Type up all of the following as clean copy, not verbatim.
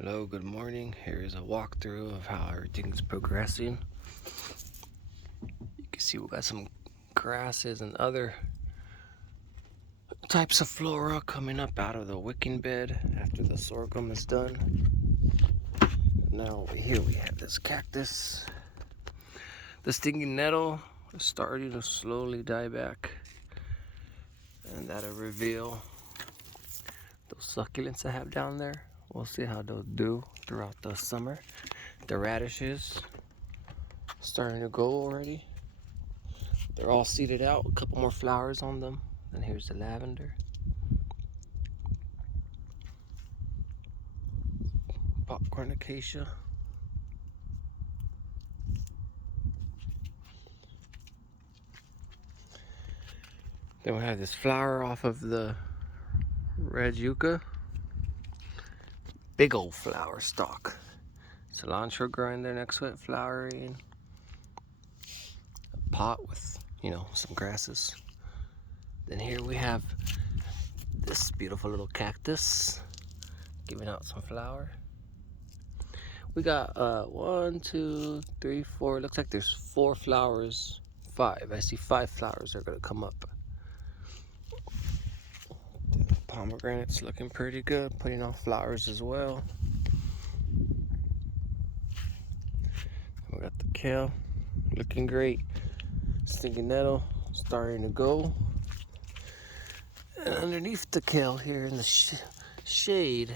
Hello, good morning. Here is a walkthrough of how everything's progressing. You can see we got some grasses and other types of flora coming up out of the wicking bed after the sorghum is done. Now over here we have this cactus. The stinging nettle is starting to slowly die back, and that'll reveal those succulents I have down there. We'll see how they'll do throughout the summer. The radishes starting to go already. They're all seeded out, a couple more flowers on them. And here's the lavender. Popcorn acacia. Then we have this flower off of the red yucca. Big old flower stalk. Cilantro growing there next to it, flowering. A pot with, some grasses. Then here we have this beautiful little cactus giving out some flower. We got 1, 2, 3, 4. Looks like there's 4 flowers. 5. I see 5 flowers are gonna come up. The pomegranate's looking pretty good, putting off flowers as well. We got the kale looking great. Stinging nettle starting to go. And underneath the kale here in the shade,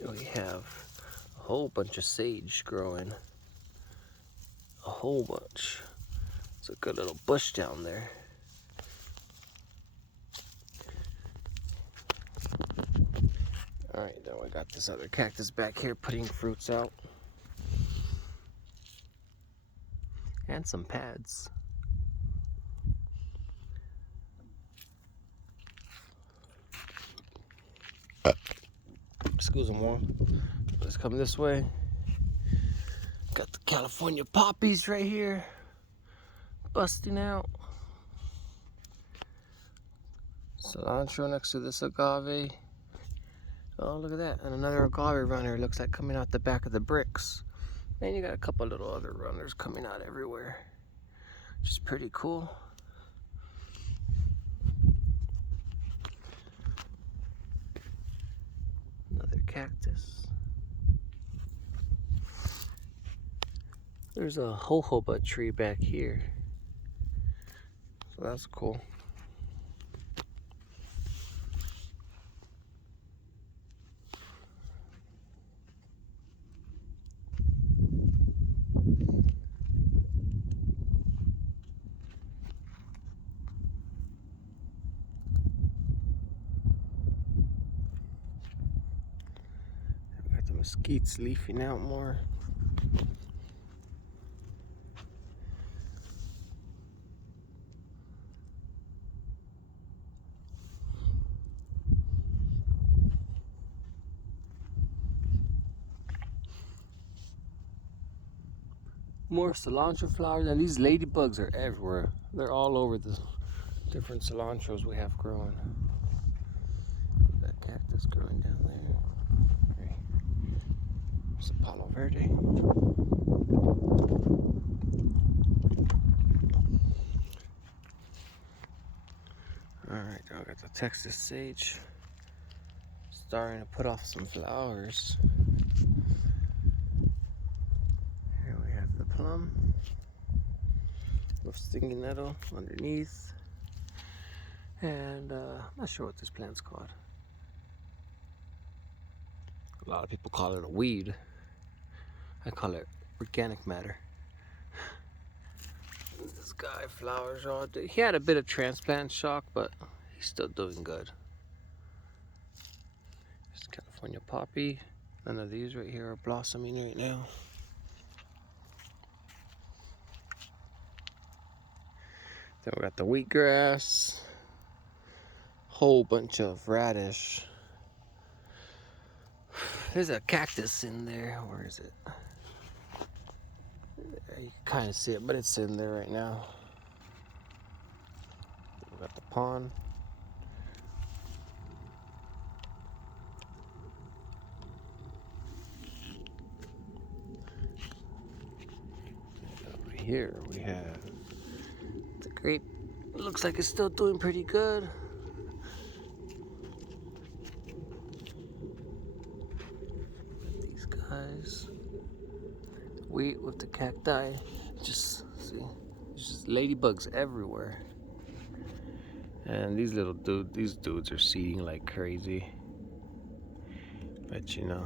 we have a whole bunch of sage growing. A whole bunch. It's a good little bush down there. Alright, then we got this other cactus back here putting fruits out. And some pads. Excuse me, more. Let's come this way. Got the California poppies right here, busting out. Cilantro next to this agave. Oh, look at that. And another agave runner looks like coming out the back of the bricks. And you got a couple little other runners coming out everywhere. Which is pretty cool. Another cactus. There's a jojoba tree back here. So that's cool. We got the mesquites leafing out more. More cilantro flowers, and these ladybugs are everywhere. They're all over the different cilantros we have growing. That cactus growing down there. Right. There's a Palo Verde. Alright, now I got the Texas sage starting to put off some flowers. Here we have the plum with stinging nettle underneath. And I'm not sure what this plant's called. A lot of people call it a weed. I call it organic matter. This guy flowers all day. He had a bit of transplant shock, but he's still doing good. This California poppy. None of these right here are blossoming right now. Then we got the wheatgrass. Whole bunch of radish. There's a cactus in there. Where is it? There, you can kind of see it, but it's in there right now. We got the pond. here we have the grape. It looks like it's still doing pretty good. These guys. Wheat with the cacti. Just see, there's just ladybugs everywhere. And these dudes are seeding like crazy. But you know,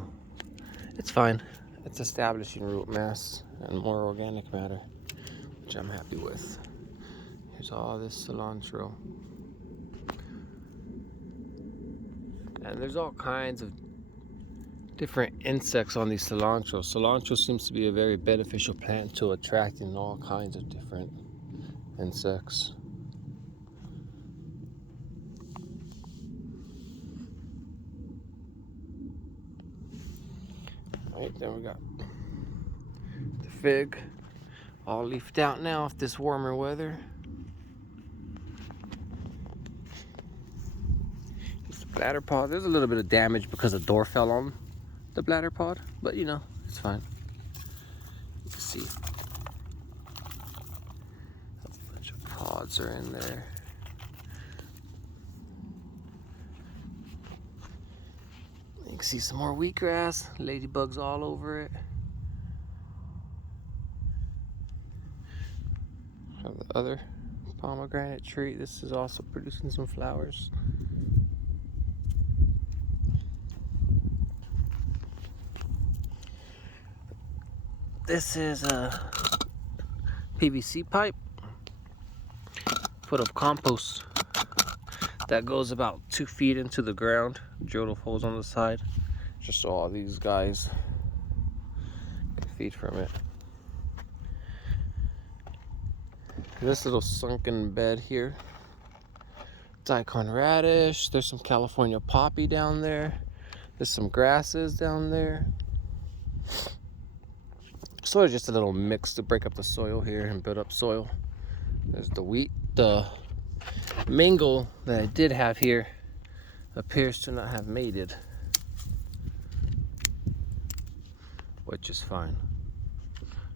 it's fine. It's establishing root mass and more organic matter, which I'm happy with. Here's all this cilantro. And there's all kinds of different insects on these cilantro. Cilantro seems to be a very beneficial plant to attracting all kinds of different insects. Right, then we got the fig, all leafed out now with this warmer weather. It's the bladder pod. There's a little bit of damage because a door fell on the bladder pod, but you know, it's fine. You can see a bunch of pods are in there. You can see some more wheatgrass, ladybugs all over it. Have the other pomegranate tree. This is also producing some flowers. This is a PVC pipe full of compost that goes about 2 feet into the ground. Drilled holes on the side, just so all these guys can feed from it. This little sunken bed here, daikon radish. There's some California poppy down there. There's some grasses down there. Sort of just a little mix to break up the soil here and build up soil. There's the wheat. The mango that I did have here appears to not have mated, which is fine.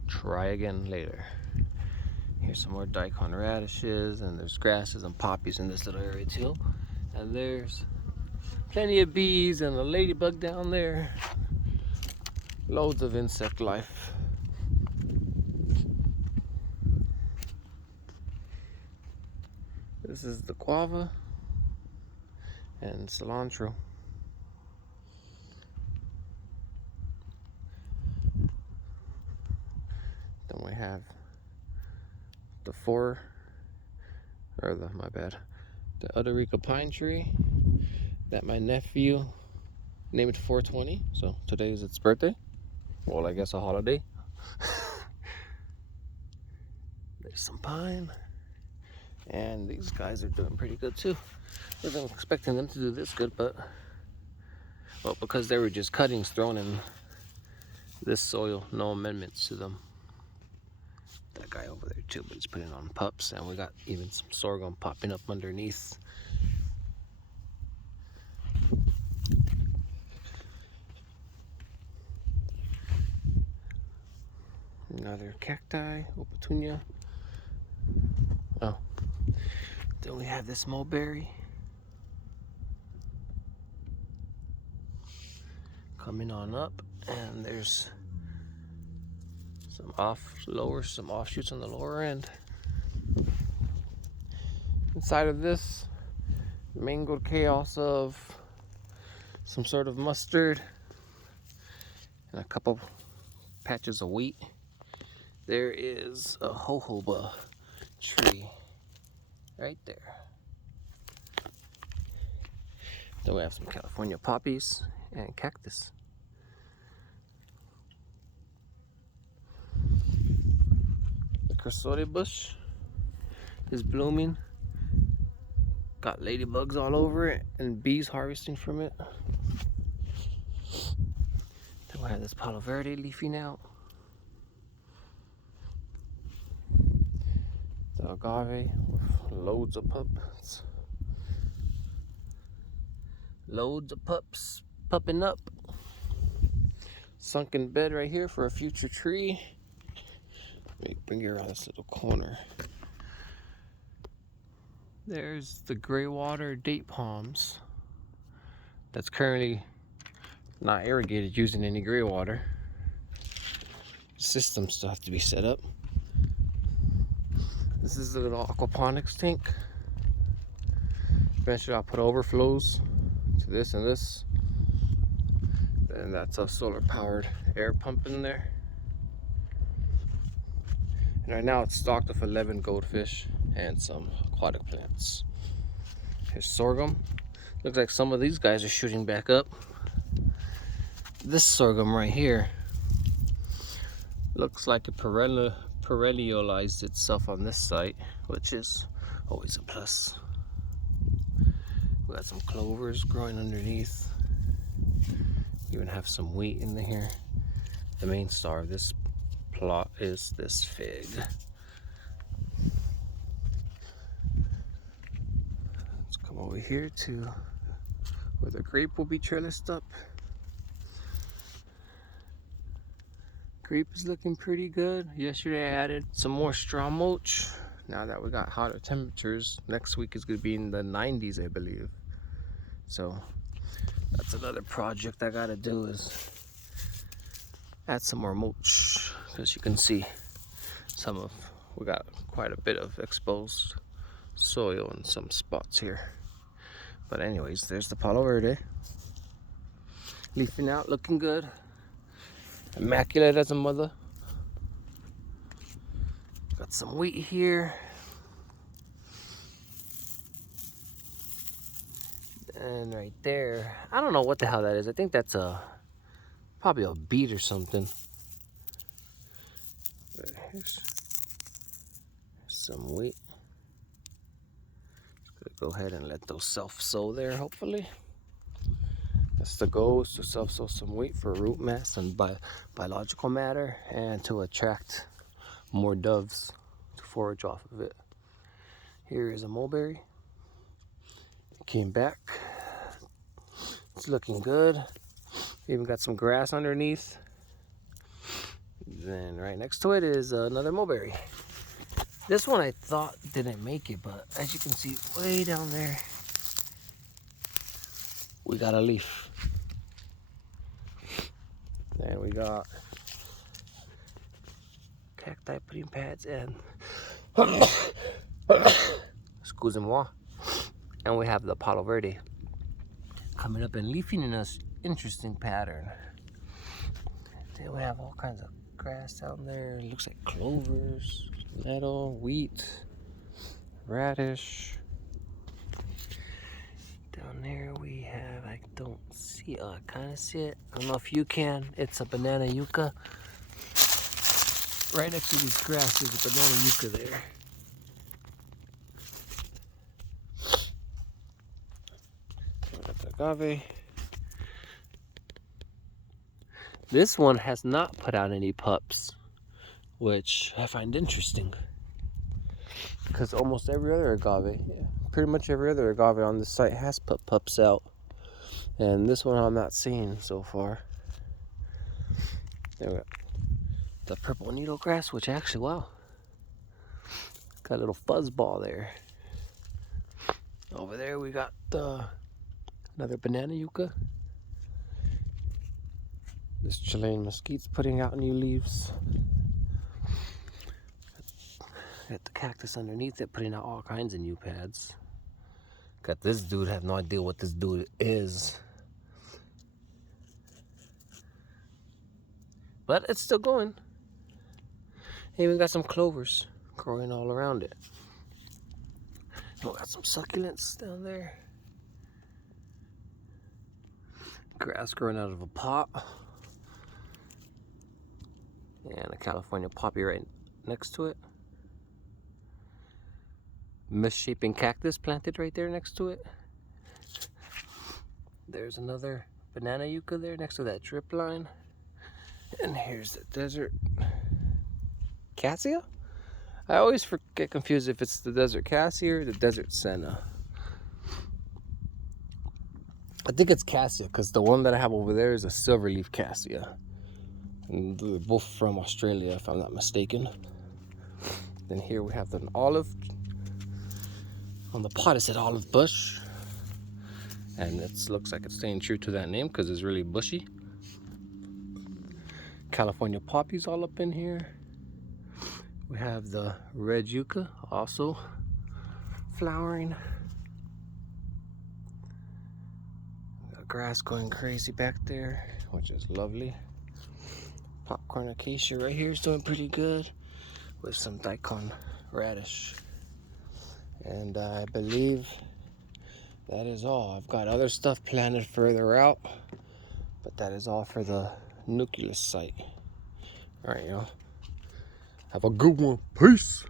Try again later. Here's some more daikon radishes, and there's grasses and poppies in this little area too. And there's plenty of bees and a ladybug down there. Loads of insect life. This is the guava and cilantro. Then we have the the Uderica pine tree that my nephew named 420. So today is its birthday. Well, I guess a holiday. There's some pine. And these guys are doing pretty good too. Wasn't expecting them to do this good, but well, because they were just cuttings thrown in this soil, no amendments to them. That guy over there too, but he's putting on pups, and we got even some sorghum popping up underneath. Another cacti, petunia. Oh, then we have this mulberry coming on up, and there's some offshoots on the lower end. Inside of this mangled chaos of some sort of mustard and a couple patches of wheat, there is a jojoba tree right there. Then we have some California poppies and cactus. The cresole bush is blooming. Got ladybugs all over it and bees harvesting from it. Then we have this palo verde leafing out. The agave with loads of pups. Loads of pups pupping up. Sunken bed right here for a future tree. Let me bring you around this little corner. There's the gray water date palms. That's currently not irrigated using any gray water. Systems still have to be set up. This is the little aquaponics tank. Eventually I'll put overflows to this and this. And that's a solar powered air pump in there. And right now it's stocked with 11 goldfish and some aquatic plants. Here's sorghum. Looks like some of these guys are shooting back up. This sorghum right here looks like it perennialized itself on this site, which is always a plus. We got some clovers growing underneath. Even have some wheat in here. The main star of this plot is this fig. Let's come over here to where the grape will be trellised up. Grape is looking pretty good. Yesterday I added some more straw mulch. Now that we got hotter temperatures, next week is going to be in the 90s, I believe. So that's another project I gotta do, is add some more mulch, because you can see we got quite a bit of exposed soil in some spots here. But anyways, there's the Palo Verde. Leafing out, looking good. Immaculate as a mother. Got some wheat here. And right there, I don't know what the hell that is. I think that's probably a beet or something. Here's some wheat. Just gonna go ahead and let those self-sow there, hopefully. That's the goal, is to self-sow some wheat for root mass and biological matter, and to attract more doves to forage off of it. Here is a mulberry. It came back. It's looking good. Even got some grass underneath. Then right next to it is another mulberry. This one I thought didn't make it, but as you can see way down there, we got a leaf. Then we got cacti putting pads and excusez-moi. And we have the Palo Verde coming up and leafing in an interesting pattern. Then we have all kinds of grass down there. It looks like clovers, nettle, wheat, radish. Down there we have, I don't see, I kind of see it. I don't know if you can. It's a banana yucca. Right next to these grass is a banana yucca there. We got the agave. This one has not put out any pups, which I find interesting, because almost every other agave, pretty much every other agave on this site has put pups out, and this one I'm not seeing so far. There we go. The purple needle grass, which actually, wow, got a little fuzz ball there. Over there we got another banana yucca. This Chilean mesquite's putting out new leaves. Got the cactus underneath it putting out all kinds of new pads. Got this dude, have no idea what this dude is, but it's still going. Even got some clovers growing all around it. We got some succulents down there. Grass growing out of a pot. And a California poppy right next to it. Misshapen cactus planted right there next to it. There's another banana yucca there next to that drip line. And here's the desert cassia. I always get confused if it's the desert cassia or the desert senna. I think it's cassia, because the one that I have over there is a silverleaf cassia. And they're both from Australia, if I'm not mistaken. Then here we have an olive. On the pot it said olive bush. And it looks like it's staying true to that name because it's really bushy. California poppies all up in here. We have the red yucca also flowering. Got grass going crazy back there, which is lovely. Popcorn acacia right here is doing pretty good with some daikon radish. And I believe that is all. I've got other stuff planted further out, but that is all for the nucleus site. All right, y'all. Have a good one. Peace.